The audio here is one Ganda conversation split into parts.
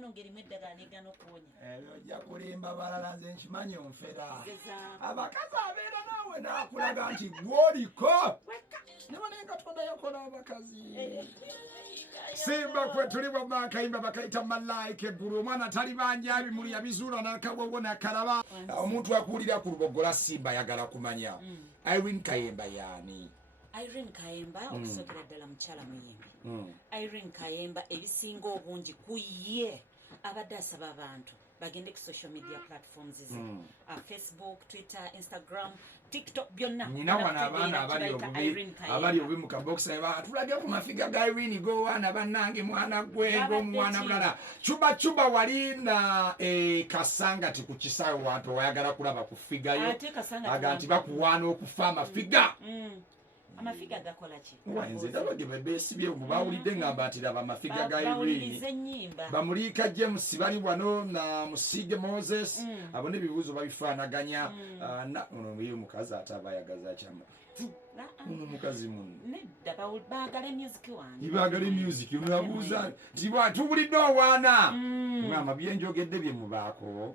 Ngeri mweddaga negano kuwonya. Ojja kulimba balala nze nkimanyi onfera. Abakazi abeera naawe naakulaga nti gwoliko. Nebanenga Katonda yakola abakazi. Simba kwe tuli bwa Kayemba bakaita malaika eggulu omwana tali banja ebimuli yabizuula n'akawowo n'akalaba. Omuntu akulira ku lubogola Simba ayagala kumanya. Irene Kayemba yaani? Irene Kayemba okusokera ddala mukyala muyimbi. Irene Kayemba ebisinga obungi kuye abadde asaba abantu bagende ku social media platforms ze Facebook, Twitter, Instagram, TikTok byonna. Nina wana abaana abali obubi mu kabox tulage ku mafiga ga Irene go wana bannange mwana gwego mwana bulala chuba wali na kasanga ti ku kisawe wantu wayagala kulaba ku figa yo aganti bakuwana okufa amafiga. Amafiga gakola ki? Wanze dabage bebesibye mubawulidde ngamba ati laba amafiga ga Irene. Bamulika James bali wano na Musige Moses abone bibuzo babifanaganya na uyo mukazi atabayagaza cyama. Mukazi muno. Nedda bagale music wange. Ibagale music unabuza ndiba tubulidde owana. Ngamba byenjogedde bye mubako.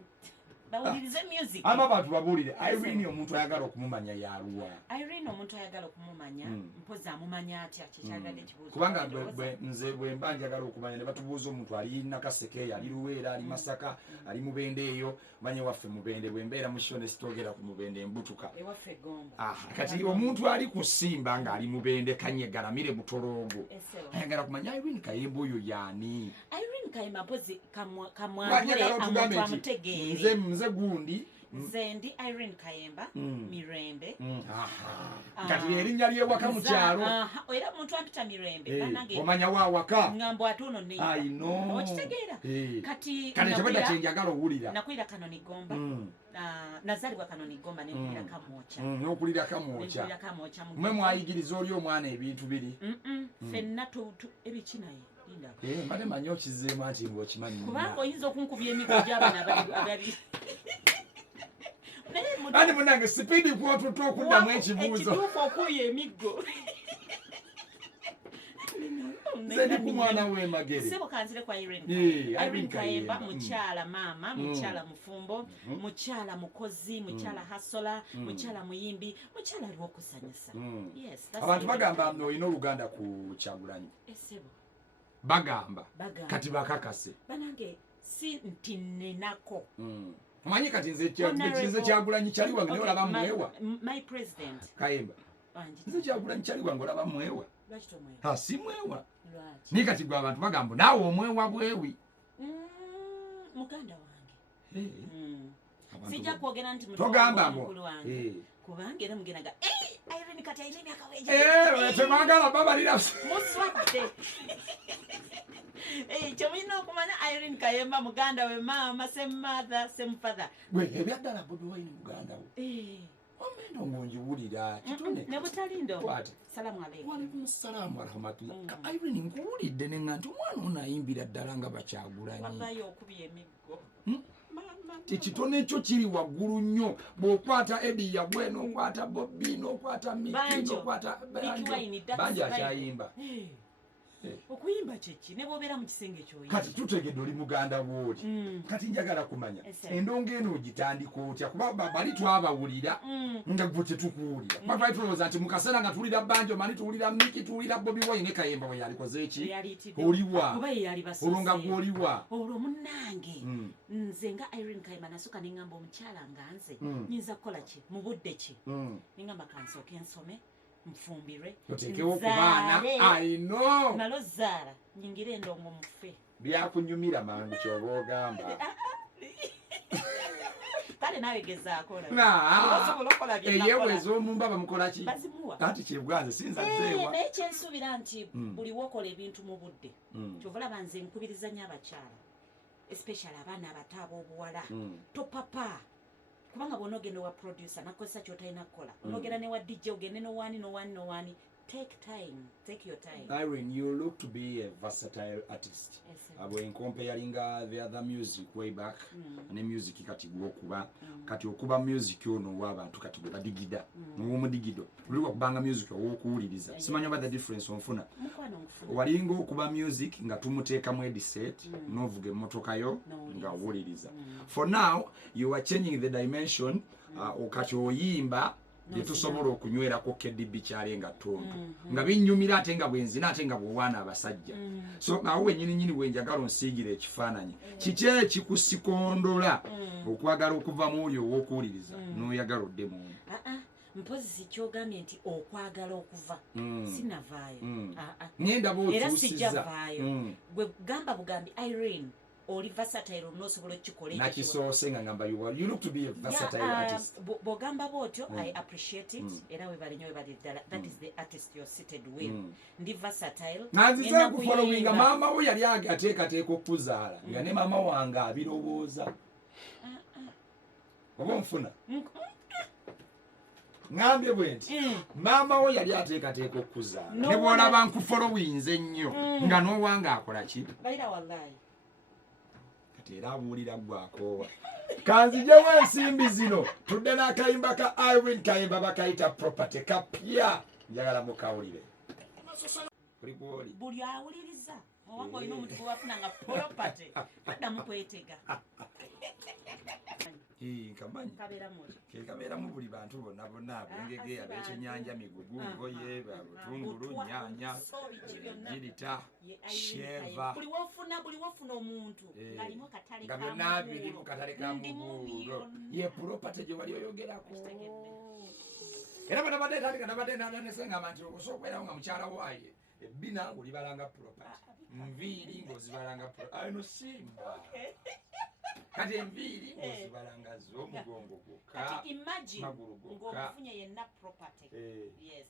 Bawulirize music. Abantu babulire Irene omuntu ayagala okumumanya yaluwa. Irene omuntu ayagala okumumanya mpoza amumanya atya kikyagadde kibuzo. Kubanga nze bwe mbanja agala okumanya ne batubuuza omuntu ali nakaseke yali Luweera ali Masaka ali Mubende eyo manye waffe Mubende bwe mbeera mu shone sitogera ku Mubende mbutuka. Waffe Gomba. Kati omuntu ali ku Simba nga ali Mubende kanyegalamire Butolongo. Ayagala kumanya Irene Kayemba oyo yaani? Irene Kayemba mpozi kamwagire amuntu amutegeere. Nze gundi Zendi Irene Kayemba Mirembe. Kati erinnya lye waka mu kyalo. Era muntu ampita Mirembe banange. Omanya wa waka. Ngambo atuno ne. I know. Okitegeera. Kati tabenda kyenjagala owulira. Nakwira Kanoni Gomba. Nazalibwa Kanoni Gomba ne mpira Kamwocha. N'okulira Kamwocha. Mpira Kamwocha. Mwe mwayigiriza oli omwana ebintu biri. Fenna ebikinaye. Mbade manyo kizeemu anti ng'okimanyi. Kubanga oyinza okunkubya emigo gy'abaana abali. Ani munange speedi kw'otutta okuddamu ekibuuzo. Ekituufu okuya emigo. Nze ndi ku mwana w'emagere. Sebo kanzire kwa Irene. Irene Kayemba mukyala maama, mukyala mufumbo, mukyala mukozi, mukyala hasola, mukyala muyimbi, mukyala aliwo okusanyusa. Yes, that's abantu bagamba oyina oluganda ku Kyagulanyi. Sebo. Bagamba kati bakakase banange si ntinenako manyi kati nze Kyagulanyi kyali wange ne olaba mwewa my president Kayemba nze Kyagulanyi kyali wange olaba mwewa si mwewa ni kati gwa abantu bagamba naawe omwewa bwewi muganda wange sijja kwogera nti togamba mukulu wange kubanga era mugenaga Irene kati Irene akaweje temagala babalira muswate Chomino kumanya Irene Kayemba muganda we mama same mother same father. Gwe ebyaddala bodo wine muganda we. Omendo ngonjiwulira kitone. Ne butalindo. Kwate. Salamu alaykum. Wa alaykum salaam wa rahmatullah. Irene nkuwulidde ne nga nti omwana ono ayimbira ddala nga Bakyagulanyi. Wabayo okubya emiggo. Kitone ekyo kiri waggulu nnyo bw'okwata Eddie Yabweno okwata Bobi n'okwata Miki n'okwata Banja akyayimba. Okuyimba kyeki ne bobera mu kisenge kyoyimba. Kati tutegedde oli muganda w'oli. Kati njagala kumanya endongo eno ogitandika otya kuba bali twabawulira nga gwe tetukuwulira. Kuba twali tulowooza nti mu kaseera nga tuwulira Banjo mani tuwulira Miki tuwulira Bobi Wine Kayemba bwe yalikoze eki oliwa kuba ye yali basoose olwo nga gw'oliwa olwo munnange nze nga Irene Kayemba Nasoka ne ngamba omukyala nga nze nyinza kukola ki mu budde ki ne ngamba kansooke nsome mfumbire otekewo ku baana I know nalo zaala nyingire endongo mufe byakunyumira mangu kyoba ogamba kale nawe gezaako eyebweza omumba bamukola ki bazimuwa anti kyebwanze sinza zeewa naye kyensuubira nti buli wokola ebintu mu budde kyovalaba nze nkubiriza nnyo abakyala especially abaana abato ab'obuwala topapa kubanga bw'onoogenda wa producer nakozesa kyotalina kukola onoogera ne wa DJ ogende no wani take your time. Irene, you look to be a versatile artist. When comparing the other music way back, and music kati okuba kati okuba music ono w'abantu kati bwe badigida mudigido buli kubanga music okuwuliriza simanyi about the difference onfuna walinga okuba music nga tumuteeka mu headset novuga emmotoka yo nga owuliriza. For now you are changing the dimension okati oyimba tusobola okunywerako KDB kyalenga ttonto nga binyumira ate nga bwenzina ate nga bwowaana abasajja. So awo wenyini wenjagala onsiigira ekifaananyi kiki ekikusikondola okwagala okuva mu oyo ow'okuwuliriza n'oyagala odde mu mpozi kyogambye nti okwagala okuva sinavaayo nyendaba era sijjavaayo gwe gamba bugambi Irene oli versatile nosobola okikola ekyo nakisoose nga ngamba you look to be a versatile artist. Bogamba bwotyo I appreciate it era webalinyo webali ddala that is the artist you're seated with. Ndi versatile nanziza kufollowinga maama we yali ateekateeka okuzaala nga ne maama wange abirowooza oba nfuna ngambye bwe nti maama we yali ateekateeka okuzaala ne bw'olaba nkufollowinze ennyo nga n'owanga akola ki bayira wallahi era abuulira gwakoowa kanzijewo ensimbi zino tudde n'akayimba ka Irene Kayemba bakayita property kapya njagala mukawulire buli awuliriza owanga olina omuntu gwewafuna nga property taddamu kwetega kamanyi kabeeramu buli bantu bonna abengege ab'ekyenyanja migugu ngoye butungulu nyanya jirita sheva buli wofuna omuntu ng'alimu akatale nga byonna biri mu katale ka muguulo ye property gye wali oyogerako era banabadde nanesenga nti osobokwerawo nga mukyala waaye ebbina ng'olibalanga property nviiri ng'ozibalanga property simba kati enviiri ng'ozibalanga z'omugongo gwokka magulu gwokka ng'omufunye yenna property. Yes.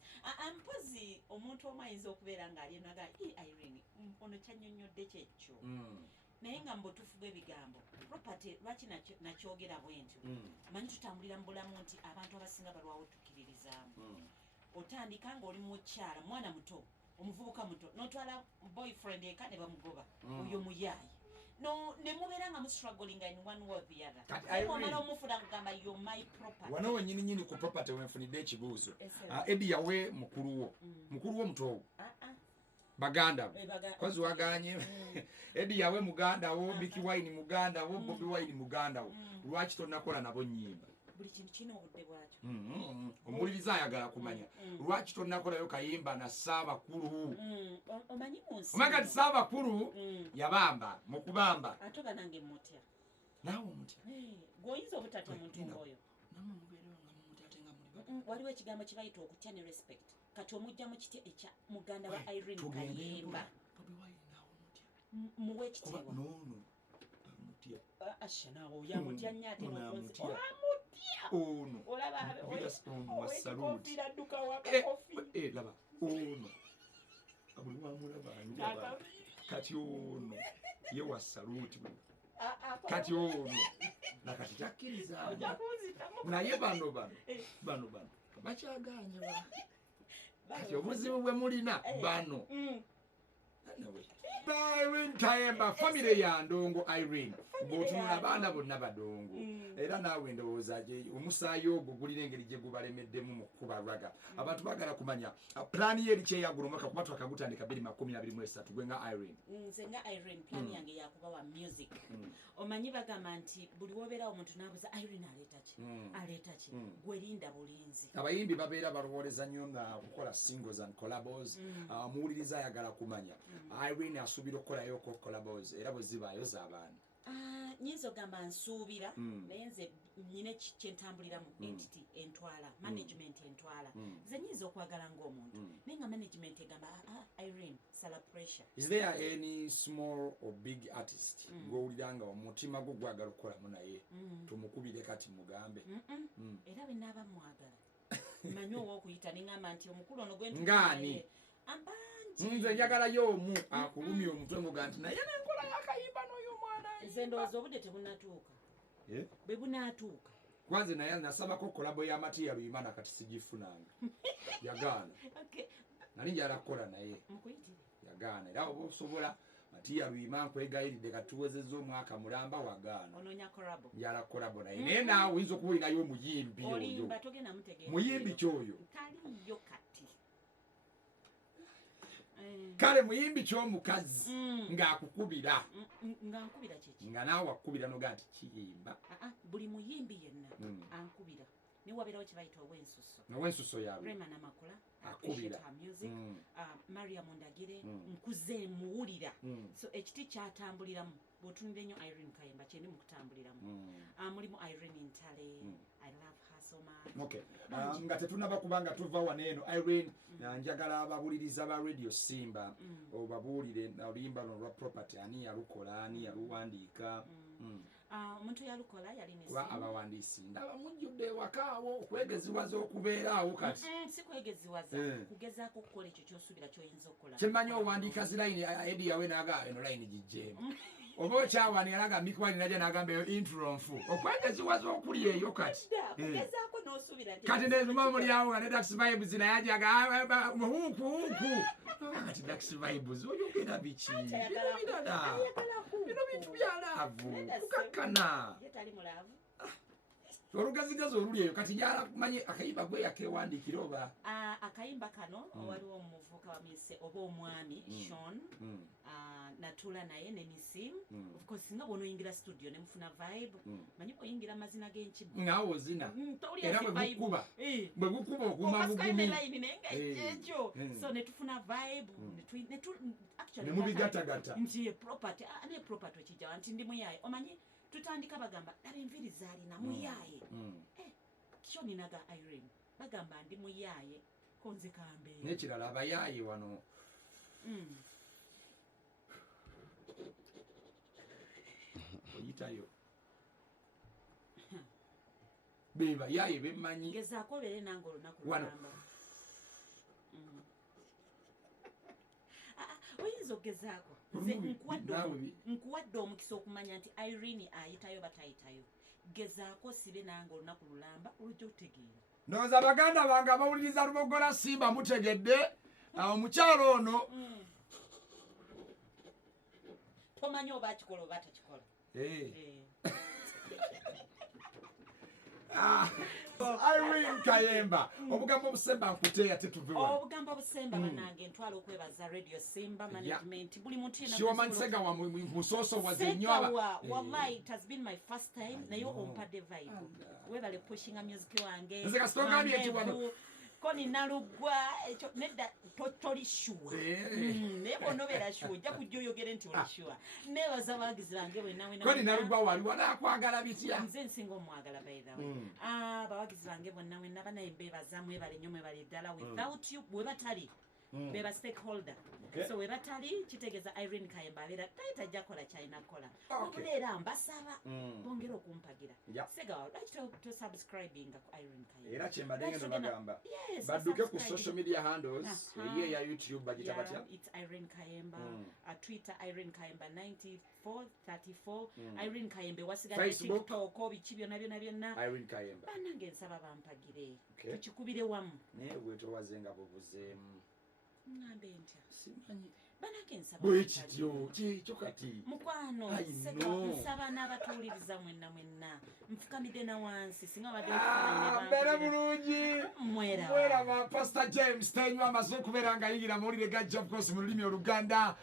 Mpozi omuntu omu ayinza okubeera ng'ali naga Irene ono kyannyonnyodde kyekyo naye nga mbutuufu bw'ebigambo property lwaki nakyogera bwe ntyo manyi tutambulira mu bulamu nti abantu abasinga balwawo tukkiririzaamu otandika ng'oli mukyala mwana muto omuvubuka muto n'otwala boyfriend eka ne bamugoba oyo muyaayi no nemubeera nga mustruggling in one way or the other omala omufuna kugamba yo my property wano wenyini ku property wenfunidde ekibuuzo edi yawe mukulu wo mutowo baganda kozi waganye edi yawe muganda wo Biki Wine muganda wo Bobi Wine muganda wo lwaki tonakola nabo nnyimba buli kintu kino obudde bwakyo omuwuliriza ayagala kumanya lwaki tonakolayo Kayemba na Ssaabakulu omanyi munsi omanga ti Ssaabakulu yabamba mu kubamba ate oba nange mutya naawe omutya gwoyinza obutata muntu ng'oyo waliwo ekigambo kye bayita okutya ne respect kati omugjamu kitya ekya muganda wa Irene Kayemba muwe ekitiibwa ashanaawo yamutya nnyo ate n'okunzimutya ono olaba wasaluti laba ono abuli wamulaba kati ono ye wasaluti kati ono nakati takkiriza naye bano bakyaganya kati obuzibu bwe mulina bano Irene Kayemba family ya ndongo Irene ng'otunula abaana bonna badongo era naawe ndowooza omusaayi ogwo gulina engeri gye gubalemeddemu mu kuba raga abantu bagala kumanya pulaani ye eriki eyagula omwaka kuba twakagutandika 2023 gwe nga Irene nze nga Irene pulaani yange yakuba wa music omanyi bagamba nti buli wobeerawo omuntu n'abuuza Irene aleeta ki gwerinda bulinzi abayimbi babeera balowooleza nnyo nga kukola singles and collabos muwuliriza ayagala kumanya Irene asuubira okukolayo collabos era bwe zibaayo z'abaana nyinza ogamba nsuubira naye nze nyina kyentambulira mu entity entwala management entwala nze nyinza okwagala ng'omuntu naye nga management egamba Irene sala pressure. Is there any small or big artist ng'owulira nga omutima gwo gwagala okukolamu naye tumukubire kati mugambe era bwe naaba mwagala manyi ow'okuyita ne ngamba nti omukulu ono gwe ngaani nze njagalayo omu akulumya omutwe muga nti naye nenkola yakayimba n'oyo mwana nze ndowooza obudde tebunatuuka bwe bunaatuuka kwanze naye nasabako kolabo y'amatiya luyima nakati sigifunanga yagaana nali njala kukola naye yagaana era oba osobola Matiya Lwima nkwegayiridde katuwezezza omwaka mulamba wagaana njala kolabo naye naye naawe oyinza okuba olinayo omuyimbi oyo muyimbi kyoyo kale muyimbi ky'omukazi ng'akukubira nga naawe akukubira noga nti kiyimba buli muyimbi yenna ankubira niwabeerawo kyebayita ow'ensuso yaabwe Rema Namakula akubira music Maria Mundagire nkuze muwulira so ekiti kyatambuliramu bw'otunira ennyo Irene Kayemba kyendi mu kutambuliramu mulimu Irene Ntale I love her so much okay nga tetunaba kubanga tuva waneeno Irene njagala ababuliriza ba Radio Simba obabuulire oluyimba luno lwa property ani yalukola ani yaluwandiika omuntu yalukola yalina kuba abawandiisi ndaba mujjudde ewakaawo okwegeziwaza okubeeraawo kati si kwegeziwaza kugezaako okukola ekyo ky'osuubira ky'oyinza okukola kyemmanyi owandiika zilayini edi yawe naaga eno layini gijjeemu oba okyawani yalaga mikwani najja n'agamba eyo intro nfu okwegeziwaza okuli eyo kati kugezaako n'osuubira kati nezuma mulyawo nga ne Dax Vibes naye ajaga huuku kati Dax Vibes oyogera biki bino bintu bya laavu kukakkana olugazigazi oluli eyo kati yalamanyi akayimba gwe yakewandiikira oba akayimba kano waliwo omuvubuka wamise oba omwami Sean natula naye nemisimu of course singa bw'onoyingira studio nemufuna vibe manyi bw'oyingira amazina g'enkibo ngaawo zina era bwe bukuba okuma bugumi ekyo so netufuna vibe nemubigatagata nti property ne property ekijjawa nti ndi muyaye omanyi tutandika bagamba laba enviri zaalina muyaye kyo ninaga Irene bagamba ndi muyaye konze kambeera n'ekirala abayaaye wano oyitayo beba yaye bemmanyi gezaako beere nange olunaku lugamba oyinza okugezaako nkuwadde omukisa okumanya nti Irene ayitayo batayitayo gezaako sibe nange olunaku lulamba olujja otegeera ndowooza baganda bange abawuliriza Lubogola Simba mutegedde omukyalo ono tomanyi oba akikola oba takikola Irene Kayemba obugambo obusemba nkuteya tetuvewa obugambo obusemba banange ntwala okwebaza Radio Simba management buli muntu shiwamansega wa musoso wazenywa wallahi it has been my first time nayo ompadde vibe webale pushing a music wange nzeka stongani eti wano koni nalugwa ekyo nedda totoli shuwa nebo nobera shuwa ja kujjoyogere nti oli shuwa nebaza bagizi bange bwe nawe koni nalugwa wali wala kwagala bitya nze nsinga omwagala by the way bawagizi bange bonna we nabana embebaza mwe bali nnyo mwe bali ddala without you bwe batali beba stakeholder so we batali kitegeza Irene Kayemba abera taita jakola China kola obulera mbasaba bongera okumpagira sega to subscribing ku Irene Kayemba era chembadenge ndo bagamba baduke ku social media handles ye ya YouTube bagita batya it's Irene Kayemba Twitter Irene Kayemba 9434 Irene Kayemba wasigala TikTok obichi byonna Irene Kayemba banange nsaba bampagire tukikubire wamu newe towazenga bobuzemu ngambe ntya simanyi banake nsaba bwekityo kikyo kati mukwano seka nsaba n'abatuuliriza mwenna nfukamidde na wansi singa badde mbere bulungi mwera ba Pastor James tenywa amaze okubeera nga yingira mawulire ga of course mu lulimi Oluganda